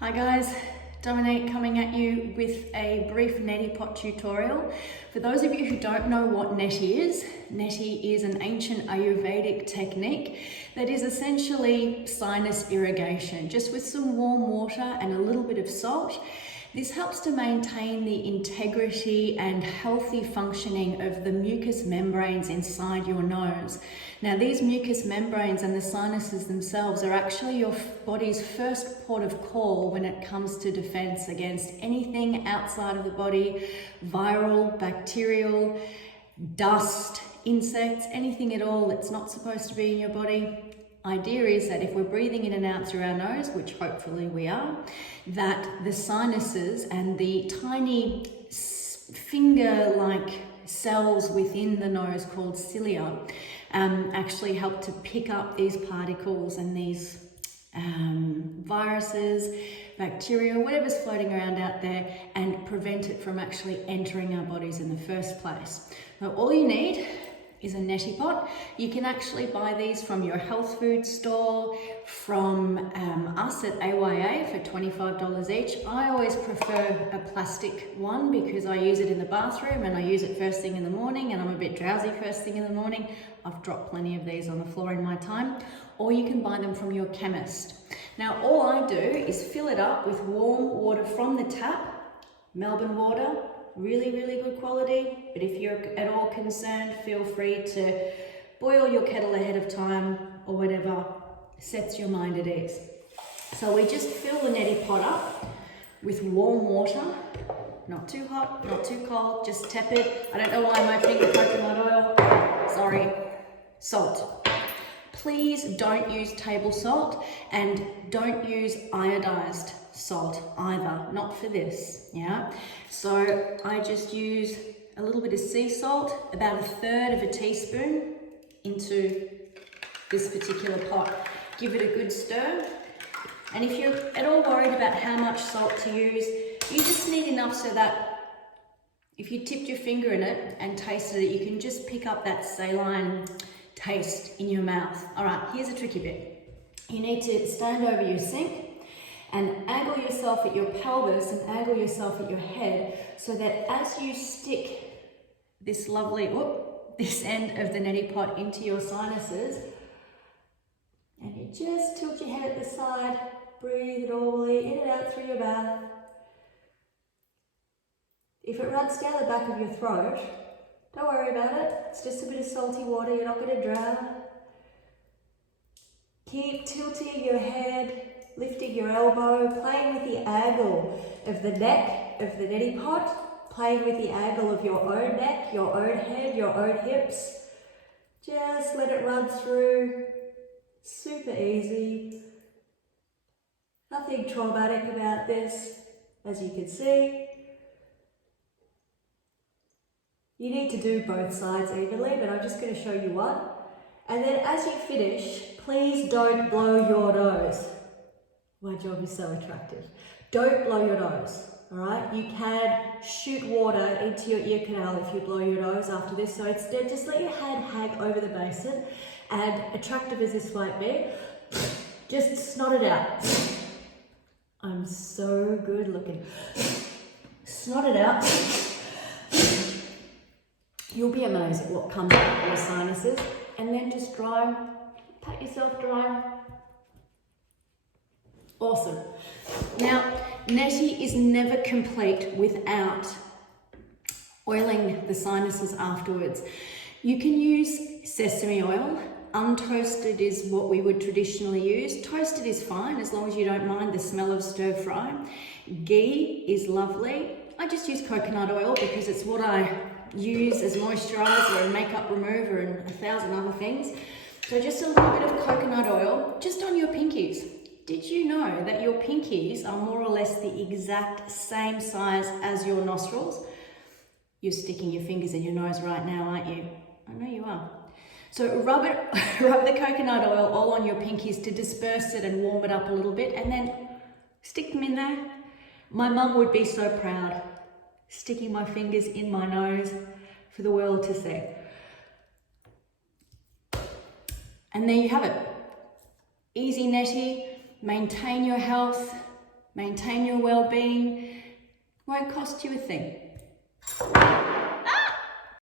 Hi guys, Dominique coming at you with a brief Neti Pot tutorial. For those of you who don't know what Neti is an ancient Ayurvedic technique that is essentially sinus irrigation, just with some warm water and a little bit of salt. This helps to maintain the integrity and healthy functioning of the mucous membranes inside your nose. Now, these mucous membranes and the sinuses themselves are actually your body's first port of call when it comes to defense against anything outside of the body, viral, bacterial, dust, insects, anything at all that's not supposed to be in your body. Idea is that if we're breathing in and out through our nose, which hopefully we are, that the sinuses and the tiny finger-like cells within the nose called cilia actually help to pick up these particles and these viruses, bacteria, whatever's floating around out there, and prevent it from actually entering our bodies in the first place. Now, all you need is a Neti Pot. You can actually buy these from your health food store, from us at AYA for $25 each. I always prefer a plastic one because I use it in the bathroom and I use it first thing in the morning, and I'm a bit drowsy first thing in the morning. I've dropped plenty of these on the floor in my time. Or you can buy them from your chemist. Now, all I do is fill it up with warm water from the tap, Melbourne water, really good quality. But if you're at all concerned, feel free to boil your kettle ahead of time or whatever sets your mind at ease. So we just fill the Neti Pot up with warm water, not too hot, not too cold, just tepid. I don't know why my finger coconut oil, sorry, salt. Please don't use table salt and don't use iodized salt either, not for this, yeah? So I just use a little bit of sea salt, about 1/3 of a teaspoon into this particular pot. Give it a good stir. And if you're at all worried about how much salt to use, you just need enough so that if you tipped your finger in it and tasted it, you can just pick up that saline taste in your mouth. All right, here's a tricky bit. You need to stand over your sink and angle yourself at your pelvis and angle yourself at your head so that as you stick this lovely, this end of the Neti Pot into your sinuses, and you just tilt your head at the side, breathe normally, in and out through your mouth. If it runs down the back of your throat, don't worry about it. It's just a bit of salty water, you're not going to drown. Keep tilting your head, lifting your elbow, playing with the angle of the neck of the Neti Pot, playing with the angle of your own neck, your own head, your own hips. Just let it run through. Super easy. Nothing traumatic about this, as you can see. You need to do both sides evenly, but I'm just going to show you one. And then as you finish, please don't blow your nose. My job is so attractive. Don't blow your nose, all right? You can shoot water into your ear canal if you blow your nose after this. So instead, just let your hand hang over the basin, and attractive as this might be, just snot it out. I'm so good looking. Snot it out. You'll be amazed at what comes out of your sinuses. And then just dry, pat yourself dry. Awesome. Now, Neti is never complete without oiling the sinuses afterwards. You can use sesame oil. Untoasted is what we would traditionally use. Toasted is fine as long as you don't mind the smell of stir fry. Ghee is lovely. I just use coconut oil because it's what I use as moisturizer and makeup remover and 1,000 other things. So just a little bit of coconut oil just on your pinkies. Did you know that your pinkies are more or less the exact same size as your nostrils? You're sticking your fingers in your nose right now, aren't you? I know you are. So rub the coconut oil all on your pinkies to disperse it and warm it up a little bit, and then stick them in there. My mum would be so proud, sticking my fingers in my nose for the world to see. And there you have it. Easy Neti, maintain your health, maintain your well-being, won't cost you a thing.